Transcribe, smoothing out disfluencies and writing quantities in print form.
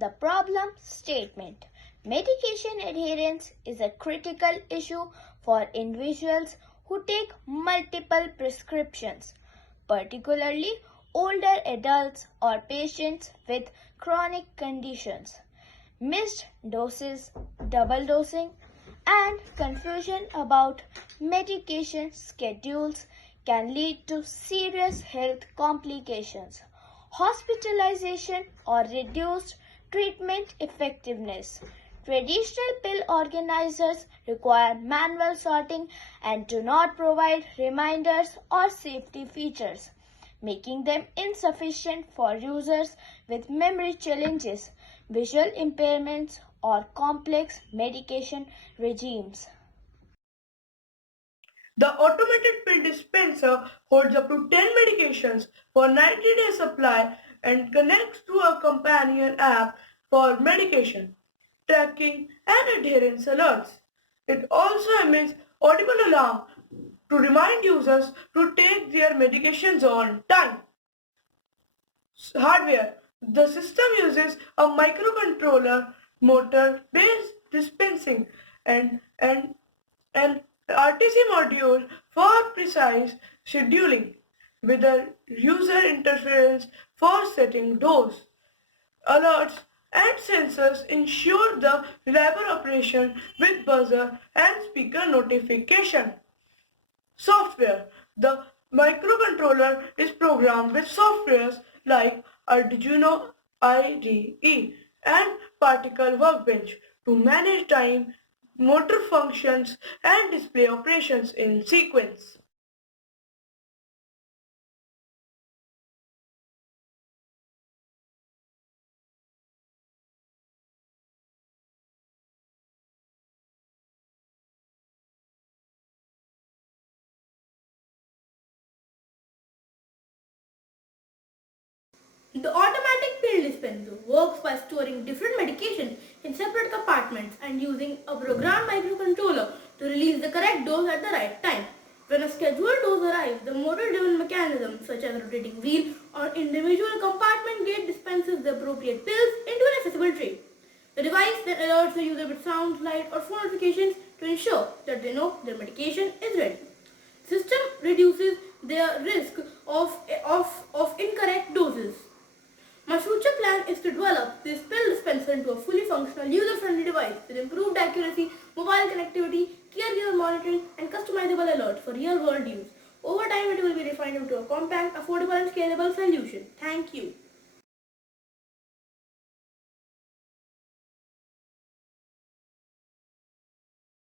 The problem statement. Medication adherence is a critical issue for individuals who take multiple prescriptions, particularly older adults or patients with chronic conditions. Missed doses, double dosing, and confusion about medication schedules can lead to serious health complications, hospitalization, or reduced treatment effectiveness. Traditional pill organizers require manual sorting and do not provide reminders or safety features, making them insufficient for users with memory challenges, visual impairments, or complex medication regimes. The automated pill dispenser holds up to 10 medications for 90-day supply and connects to a companion app for medication tracking and adherence alerts. It also emits audible alarm to remind users to take their medications on time. Hardware. The system uses a microcontroller motor-based dispensing and an RTC module for precise scheduling with a user interface for setting dose. Alerts and sensors ensure the reliable operation with buzzer and speaker notification. Software. The microcontroller is programmed with softwares like Arduino IDE and Particle Workbench to manage time, motor functions, and display operations in sequence. The automatic pill dispenser works by storing different medications in separate compartments and using a programmed microcontroller to release the correct dose at the right time. When a scheduled dose arrives, the motor-driven mechanism such as a rotating wheel or individual compartment gate dispenses the appropriate pills into an accessible tray. The device then alerts the user with sound, light or phone notifications to ensure that they know their medication is ready. The system reduces their risk of incorrect doses. My future plan is to develop this pill dispenser into a fully functional, user-friendly device with improved accuracy, mobile connectivity, caregiver monitoring, and customizable alerts for real-world use. Over time, it will be refined into a compact, affordable, and scalable solution. Thank you.